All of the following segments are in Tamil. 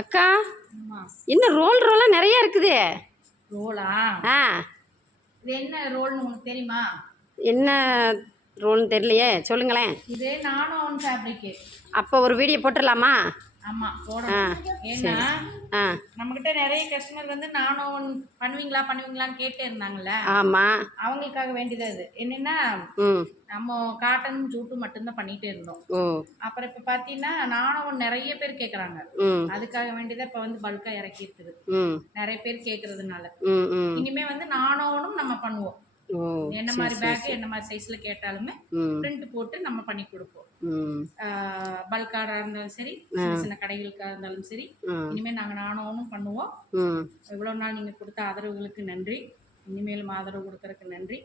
அக்கா ஆமா. இன்னும் ரோலா நிறைய இருக்குதே. ரோலா? ஆ, இது என்ன ரோல்னு உங்களுக்கு தெரியுமா? என்ன ரோல்னு தெரியலையே, சொல்லுங்களேன். இது நானும் ஒன் ஃபேப்ரிக்கு. அப்போ ஒரு வீடியோ போட்டுடலாமா? ஆமா, ஆ, போடணும். ஏன்னா சரி. ஆ, நம்மகிட்ட நிறைய கஸ்டமர் வந்து நானும் ஒன் பண்ணுவீங்களான்னு கேட்டே இருந்தாங்கல்ல. ஆமாம். அவங்களுக்காக வேண்டியது அது என்னன்னா, ம். நம்ம காட்டன் ஜூட்டு மட்டும்தான் பண்ணிட்டே இருந்தோம். ஓ. அப்புறம் இப்போ பார்த்தீங்கன்னா நானும் நிறைய பேர் கேட்குறாங்க. ம். அதுக்காக வேண்டியதான் இப்போ வந்து பல்காக இறக்கி இருக்குது. ம். நிறைய பேர் கேட்கறதுனால ம். ம். இனிமே வந்து நானும் நம்ம பண்ணுவோம். ஓ, என்ன சரி மாதிரி சரி பேக் சரி. என்ன மாதிரி சைஸ்ல கேட்டாலுமே ம். பிரிண்ட் போட்டு நம்ம பண்ணி கொடுப்போம். ம். பல்காராக இருந்தாலும் சரி, ஆ. சின்ன சின்ன கடைகளுக்காக இருந்தாலும் சரி, ஆ. இனிமேல் நாங்கள் நானும் பண்ணுவோம். ம். இவ்வளோ நாள் நீங்கள் கொடுத்த ஆதரவுகளுக்கு நன்றி. இனிமேலும் ஆதரவு கொடுக்கறதுக்கு நன்றி.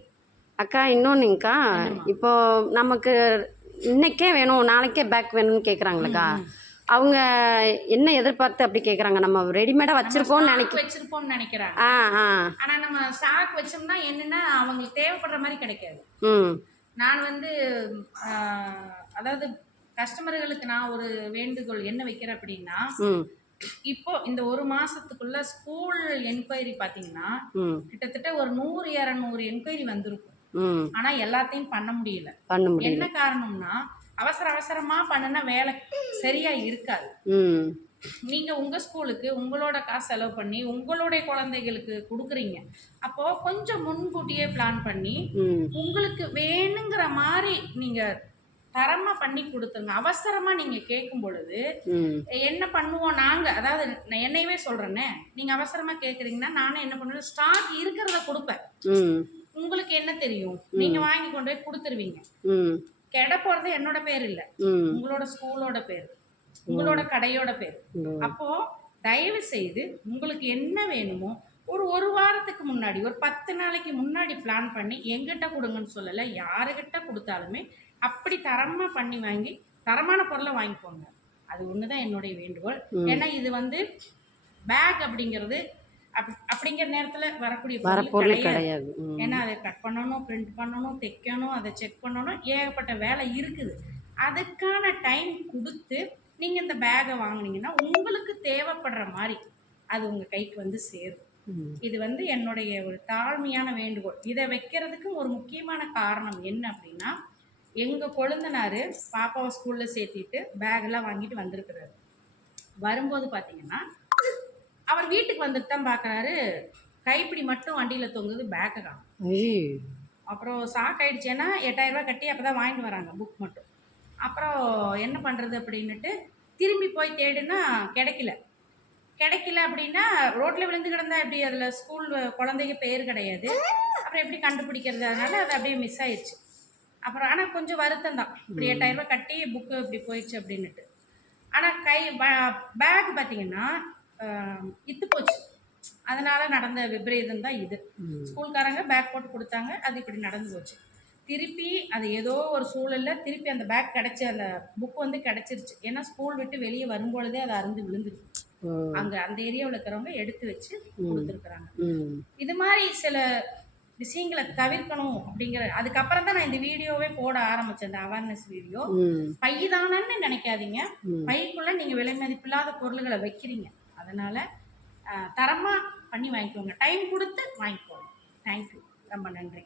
அக்கா இன்னொன்றுங்கக்கா, என்னம்மா? இப்போ நமக்கு இன்னைக்கே வேணும் நாளைக்கே பேக் வேணும்னு கேட்குறாங்களக்கா, ம், ம். அவங்க என்ன எதிர்பார்த்து அப்படி கேட்குறாங்க? நம்ம ரெடிமேடாக வச்சுருக்கோம்னு வச்சிருப்போம்னு நினைக்கிறாங்க. ஆ. ஆ. ஆனா நம்ம ஸ்டாக் வச்சோம்னா என்னன்னா அவங்களுக்கு தேவைப்படுற மாதிரி கிடைக்காது. ம். நான் வந்து அதாவது கஸ்டமர்களுக்கு நான் ஒரு வேண்டுகோள் என்ன வைக்கிறேன் அப்படின்னா, ம். இப்போ இந்த ஒரு மாசத்துக்குள்ள ஸ்கூல் என்கொயரி பார்த்தீங்கன்னா, ம். கிட்டத்தட்ட ஒரு 100, 200 என்கொயரி வந்திருக்கும். ம். ஆனா எல்லாத்தையும் பண்ண முடியல. பண்ண என்ன முடியல. காரணம்னா, அவசரமா பண்ணுனா வேலை சரியா இருக்காது. ம். நீங்க உங்க ஸ்கூலுக்கு உங்களோட காசு செலவு பண்ணி உங்களுடைய குழந்தைகளுக்கு கொடுக்குறீங்க. அப்போ கொஞ்சம் முன்கூட்டியே பிளான் பண்ணி ம். உங்களுக்கு வேணுங்கிற மாதிரி நீங்க தரமா பண்ணி கொடுத்துருங்க. அவசரமா நீங்க கேட்கும் பொழுது ம். என்ன பண்ணுவோம் நாங்க, அதாவது நான் என்னையவே சொல்றேனே, நீங்க அவசரமா கேட்குறீங்கன்னா நானே என்ன பண்ணுவேன், ஸ்டாக் இருக்கிறத கொடுப்பேன். ம். உங்களுக்கு என்ன தெரியும், நீங்க வாங்கி கொண்டு போய் கொடுத்துருவீங்க. ம். கெட போறது என்னோட பேர் இல்ல, ம். உங்களோட ஸ்கூலோட பேர், உங்களோட கடையோட பேர். ம். அப்போ தயவு செய்து உங்களுக்கு என்ன வேணுமோ ஒரு வாரத்துக்கு முன்னாடி, ஒரு 10 நாளைக்கு முன்னாடி பிளான் பண்ணி எங்கிட்ட கொடுங்கன்னு சொல்லலை, யாருக்கிட்ட கொடுத்தாலுமே அப்படி தரமா பண்ணி வாங்கி தரமான பொருளை வாங்கிக்கோங்க. அது ஒன்று தான் என்னுடைய வேண்டுகோள். ஏன்னா இது வந்து பேக் அப்படிங்கிறது அப்படிங்கிற நேரத்தில் வரக்கூடிய பொருள் கிடையாது. ஏன்னா அதை கட் பண்ணணும், பிரிண்ட் பண்ணணும், தைக்கணும், அதை செக் பண்ணணும், ஏகப்பட்ட வேலை இருக்குது. அதுக்கான டைம் கொடுத்து நீங்கள் இந்த பேகை வாங்கினீங்கன்னா உங்களுக்கு தேவைப்படுற மாதிரி அது உங்கள் கைக்கு வந்து சேரும். இது வந்து என்னுடைய ஒரு தாழ்மையான வேண்டுகோள். இதை வைக்கிறதுக்கு ஒரு முக்கியமான காரணம் என்ன அப்படின்னா, எங்கள் கொழுந்தனார் பாப்பாவை ஸ்கூலில் சேர்த்திட்டு பேக்கெல்லாம் வாங்கிட்டு வந்திருக்கிறாரு. வரும்போது பார்த்தீங்கன்னா அவர் வீட்டுக்கு வந்துட்டு தான் பார்க்குறாரு, கைப்பிடி மட்டும் வண்டியில் தொங்குது, பேக்கை காணும். அப்புறம் ஷாக் ஆகிடுச்சு. ஏன்னா 8000 ரூபா கட்டி அப்போ தான் வாங்கிட்டு வராங்க புக் மட்டும். அப்புறம் என்ன பண்ணுறது அப்படின்னுட்டு திரும்பி போய் தேடுனா கிடைக்கல அப்படின்னா ரோட்டில் விழுந்து கிடந்தா எப்படி, அதில் ஸ்கூல் குழந்தைங்க பேர் கிடையாது, அப்புறம் எப்படி கண்டுபிடிக்கிறது? அதனால அது அப்படியே மிஸ் ஆயிடுச்சு. அப்புறம் ஆனால் கொஞ்சம் வருத்தம் தான், இப்படி 8000 ரூபா கட்டி புக்கு இப்படி போயிடுச்சு அப்படின்னுட்டு. ஆனால் பேக் பார்த்தீங்கன்னா இத்து போச்சு. அதனால நடந்த விபரீதம் தான் இது. ஸ்கூல்காரங்க பேக் போட்டு கொடுத்தாங்க, அது இப்படி நடந்து போச்சு. திருப்பி அது ஏதோ ஒரு சூழலில் திருப்பி அந்த பேக் கிடச்சி, அந்த புக் வந்து கிடச்சிருச்சு. ஏன்னா ஸ்கூல் விட்டு வெளியே வரும்பொழுதே அதை அருந்து விழுந்துருக்கு. அங்கே அந்த ஏரியாவில் இருக்கிறவங்க எடுத்து வச்சு கொடுத்துருக்குறாங்க. இது மாதிரி சில விஷயங்களை தவிர்க்கணும் அப்படிங்கிற, அதுக்கப்புறம் தான் நான் இந்த வீடியோவே போட ஆரம்பித்தேன், இந்த அவேர்னஸ் வீடியோ. பைதானன்னு நினைக்காதீங்க, பைக்குள்ளே நீங்கள் விலை மதிப்பில்லாத பொருள்களை வைக்கிறீங்க. அதனால் தரமாக பண்ணி வாங்கிக்கோங்க, டைம் கொடுத்து வாங்கிக்கோங்க. தேங்க்யூ, ரொம்ப நன்றி.